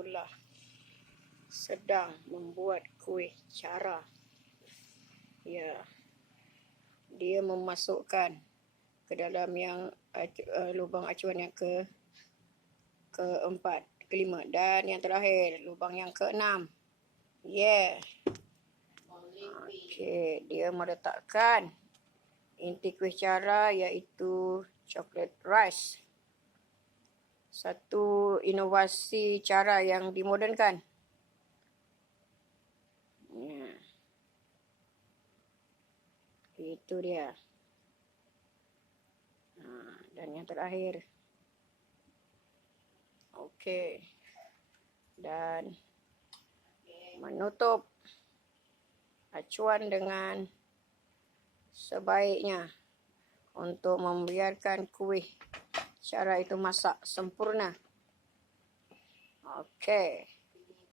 wabarakatuh. Sedang membuat kuih cara. Ya, dia memasukkan ke dalam yang lubang acuan yang keempat, kelima, dan yang terakhir lubang yang keenam. Yeah. Okey, dia meletakkan inti kuih cara iaitu coklat rice. Satu inovasi cara yang dimodernkan. Itu dia. Dan yang terakhir. Okey. Dan menutup acuan dengan sebaiknya untuk membiarkan kuih cara itu masak sempurna. Okey.